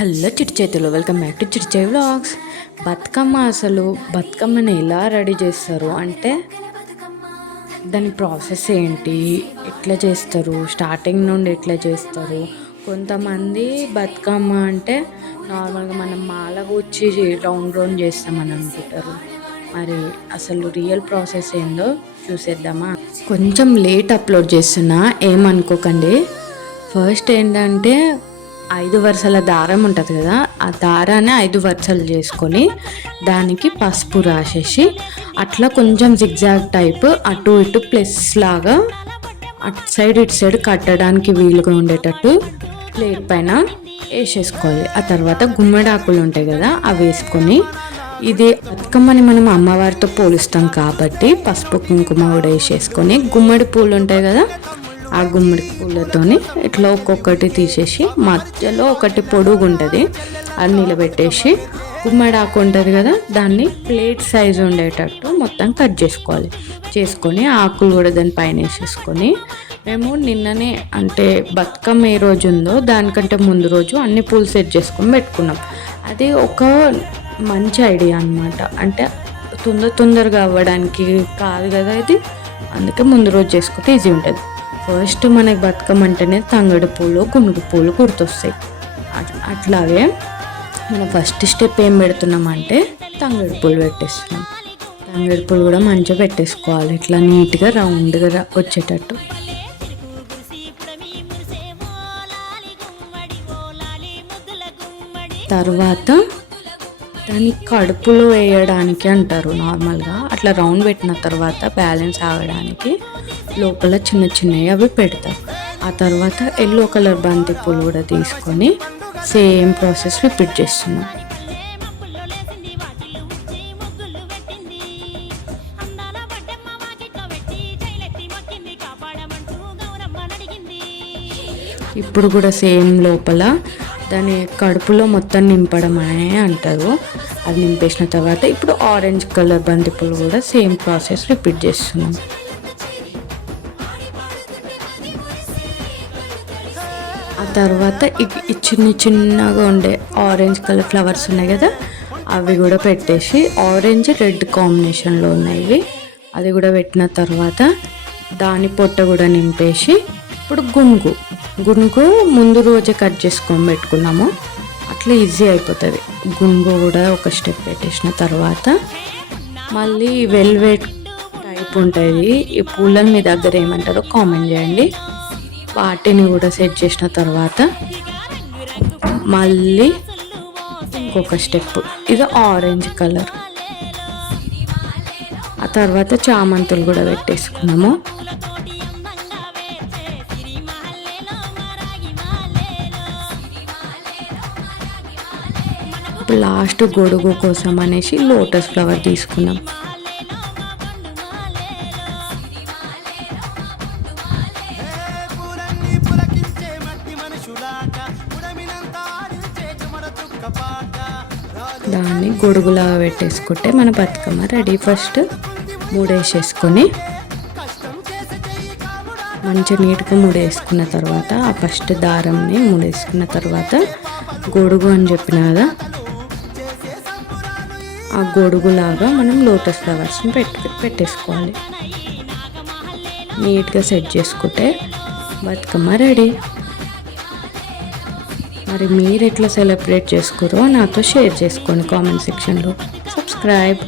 Hello చిట్టి చేతులు welcome back to Chitti vlogs. Bathukamma అసలు బతుకమ్మని ఎలా రెడీ చేస్తారు అంటే దాని ప్రాసెస్ ఏంటి ఎట్లా చేస్తారు స్టార్టింగ్ నుండి ఎట్లా చేస్తారు కొంతమంది బతుకమ్మ అంటే నార్మల్గా మనం మాల కూర్చి రౌండ్ రౌండ్ చేస్తామని అనుకుంటారు. మరి అసలు రియల్ ప్రాసెస్ ఏందో చూసేద్దామా? కొంచెం లేట్ అప్లోడ్ చేస్తున్నా ఏమనుకోకండి. ఫస్ట్ ఏంటంటే ఐదు వరుసల దారం ఉంటుంది కదా ఆ దారాన్ని ఐదు వరుసలు చేసుకొని దానికి పసుపు రాసేసి అట్లా కొంచెం జిగ్జాగ్ టైప్ అటు ఇటు ప్లస్ లాగా అటు సైడ్ ఇటు సైడ్ కట్టడానికి వీలుగా ఉండేటట్టు ప్లేట్ పైన వేసేసుకోవాలి. ఆ తర్వాత గుమ్మడాకులు ఉంటాయి కదా అవి వేసుకొని ఇది బతుకమ్మని మనం అమ్మవారితో పోలుస్తాం కాబట్టి పసుపు కుంకుమ కూడా వేసేసుకొని గుమ్మడి పూలు ఉంటాయి కదా ఆ గుమ్మడి పూలతోని ఇట్లా ఒక్కొక్కటి తీసేసి మధ్యలో ఒకటి పొడుగు ఉంటుంది అది నిలబెట్టేసి గుమ్మడి ఆకు ఉంటుంది కదా దాన్ని ప్లేట్ సైజు ఉండేటట్టు మొత్తం కట్ చేసుకోవాలి. చేసుకొని ఆకులు కూడా దాని పైన వేసేసుకొని మేము నిన్ననే అంటే బతుకమ్మ ఏ రోజు ఉందో దానికంటే ముందు రోజు అన్ని పూలు సెట్ చేసుకొని పెట్టుకున్నాం. అది ఒక మంచి ఐడియా అనమాట అంటే తొందర తొందరగా అవ్వడానికి కాదు కదా ఇది. అందుకే ముందు రోజు చేసుకుంటే ఈజీ ఉంటుంది. ఫస్ట్ మనకి బతుకమ్మ అంటేనే తంగడి పూలు గునుగు పూలు గుర్తొస్తాయి. అట్లాగే మనం ఫస్ట్ స్టెప్ ఏం పెడుతున్నామంటే తంగడి పూలు పెట్టేస్తున్నాం. తంగడి పూలు కూడా మంచిగా పెట్టేసుకోవాలి. ఇట్లా నీట్గా రౌండ్గా వచ్చేటట్టు. తర్వాత దాన్ని కడుపులో వేయడానికి అంటారు నార్మల్గా. అట్లా రౌండ్ పెట్టిన తర్వాత బ్యాలెన్స్ ఆగడానికి లోపల చిన్న చిన్నవి అవి పెడతారు. ఆ తర్వాత ఎల్లో కలర్ బంతి పూలు కూడా తీసుకొని సేమ్ ప్రాసెస్ రిపీట్ చేస్తున్నాం. ఇప్పుడు కూడా సేమ్ లోపల దాని కడుపులో మొత్తం నింపడం అనే అంటారు. అది నింపేసిన తర్వాత ఇప్పుడు ఆరెంజ్ కలర్ బంతిపూలు కూడా సేమ్ ప్రాసెస్ రిపీట్ చేస్తున్నాం. ఆ తర్వాత ఈ చిన్న చిన్నగా ఉండే ఆరెంజ్ కలర్ ఫ్లవర్స్ ఉన్నాయి కదా అవి కూడా పెట్టేసి ఆరెంజ్ రెడ్ కాంబినేషన్లో ఉన్నాయి అది కూడా పెట్టిన తర్వాత దాని పొట్ట కూడా నింపేసి ఇప్పుడు గుంగు. గునుగు ముందు రోజే కట్ చేసుకొని పెట్టుకున్నాము. అట్లా ఈజీ అయిపోతుంది. గునుగు కూడా ఒక స్టెప్ పెట్టేసిన తర్వాత మళ్ళీ వెల్వెట్ టైప్ ఉంటుంది. ఈ పూలను మీ దగ్గర ఏమంటారో కామెంట్ చేయండి. వాటిని కూడా సెట్ చేసిన తర్వాత మళ్ళీ ఇంకొక స్టెప్ ఇది ఆరెంజ్ కలర్ ఆ తర్వాత చామంతులు కూడా పెట్టేసుకున్నాము. లాస్ట్ గొడుగు కోసం అనేసి లోటస్ ఫ్లవర్ తీసుకున్నాం. దాన్ని గొడుగులాగా పెట్టేసుకుంటే మన బతుకమ్మ రెడీ. ఫస్ట్ మూడేసేసుకొని మంచి నీట్గా మూడేసుకున్న తర్వాత ఆ ఫస్ట్ దారంని మూడేసుకున్న తర్వాత గొడుగు అని చెప్పిన కదా ఆ గొడుగులాగా మనం లోటస్ ఫ్లవర్స్ని పెట్టు పెట్టేసుకోవాలి. నీట్గా సెట్ చేసుకుంటే బతుకమ్మ రెడీ. మరి మీరు ఎట్లా సెలబ్రేట్ చేసుకోరో నాతో షేర్ చేసుకోండి కామెంట్ సెక్షన్లో సబ్స్క్రైబ్.